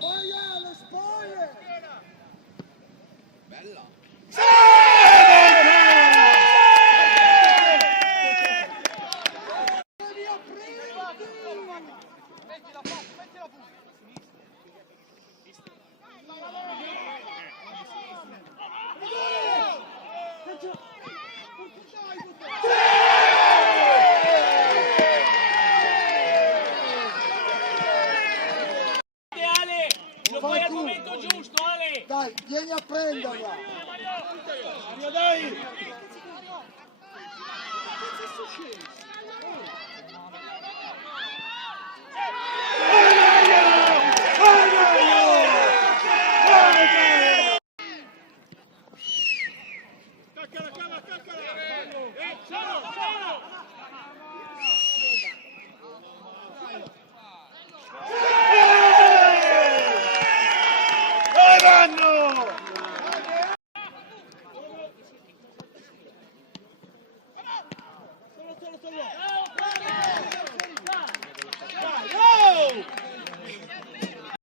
Vai Ale, spoglie! Bella! Lo fai al momento giusto, Ale! Dai, vieni a prenderla! Mario, dai! Solo!